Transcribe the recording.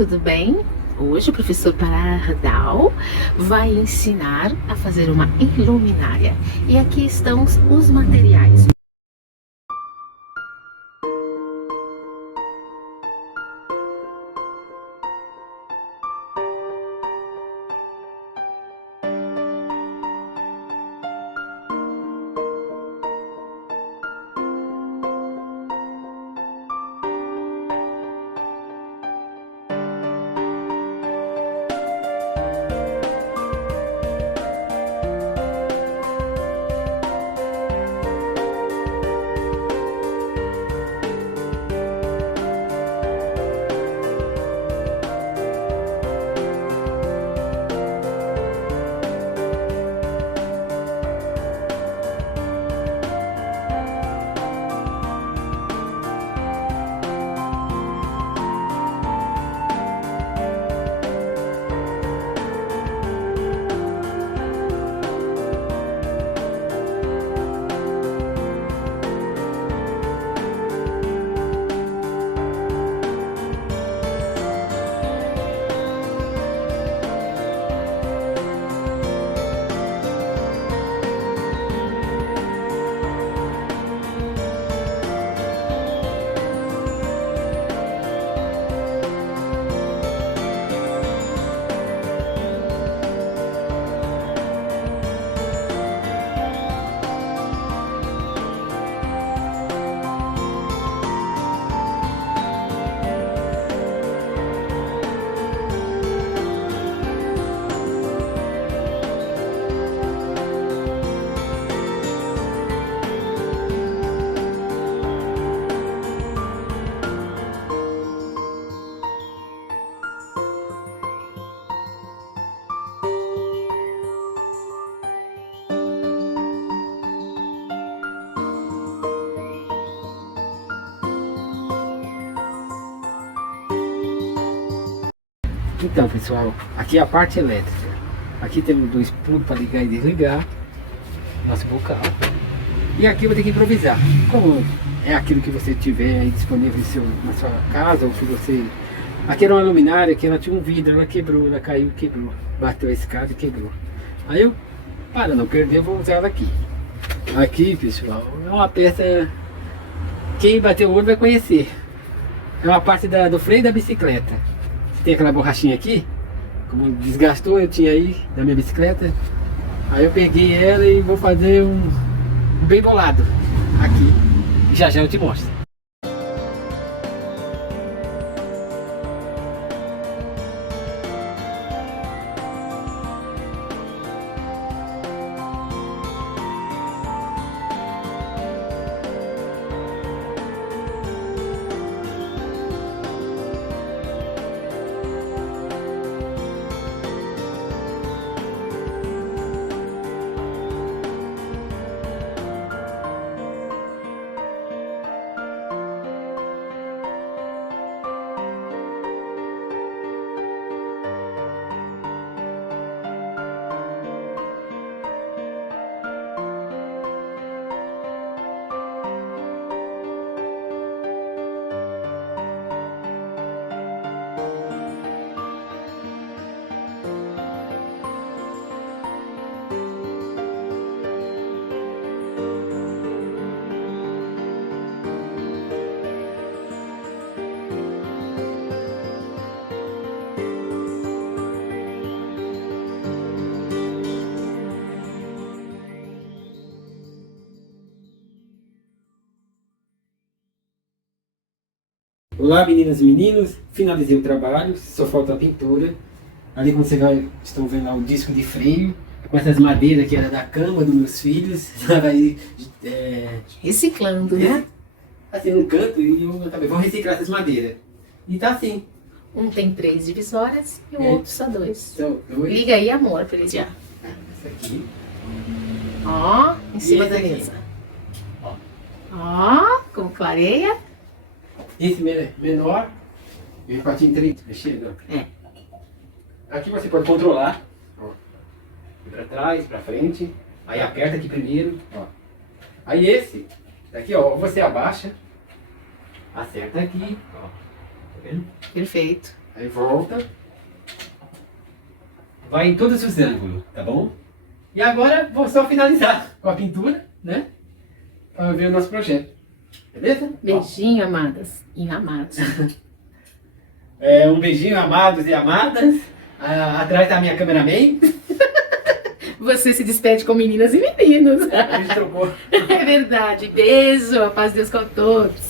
tudo bem? Hoje o professor Paradal vai ensinar a fazer uma iluminária. E aqui estão os materiais. Então, pessoal, aqui é a parte elétrica. Aqui temos dois pulos para ligar e desligar nosso bocal. E aqui eu vou ter que improvisar. Como é aquilo que você tiver aí disponível na sua casa, ou se você... Aqui era uma luminária, que ela tinha um vidro, ela quebrou, ela caiu, quebrou. Bateu a escada e quebrou. Aí eu, para não perder, eu vou usar ela aqui. Aqui, pessoal, é uma peça... Quem bateu o olho vai conhecer. É uma parte do freio da bicicleta. Tem aquela borrachinha aqui, como desgastou, eu tinha aí da minha bicicleta. Aí eu peguei ela e vou fazer um bem bolado aqui. Já já eu te mostro. Olá, meninas e meninos, finalizei o trabalho, só falta a pintura. Ali como vocês estão vendo lá o disco de freio, com essas madeiras que era da cama dos meus filhos. Aí, Reciclando, né? assim no canto, e eu acabei, vamos reciclar essas madeiras. E tá assim. Um tem 3 divisórias e o É. outro só 2. São dois. Liga aí, amor, pra eles já. Essa aqui. Ó, em cima esse da aqui. mesa. Ó. Ó, como clareia. Esse menor, eu parti em 3, mexendo. É. Aqui você pode controlar. Ó. Pra trás, pra frente. Aí aperta aqui primeiro. Ó. Aí esse, daqui ó, você abaixa, acerta aqui. Ó. Tá vendo? Perfeito. Aí volta. Vai em todos os ângulos, tá bom? E agora vou só finalizar com a pintura, né? Para ver o nosso projeto. Beleza? Beijinho, amadas e amados. Um beijinho, amados e amadas. Atrás tá a minha cameraman. Você se despede com meninas e meninos. A gente trocou. É verdade. Beijo. A paz de Deus com todos.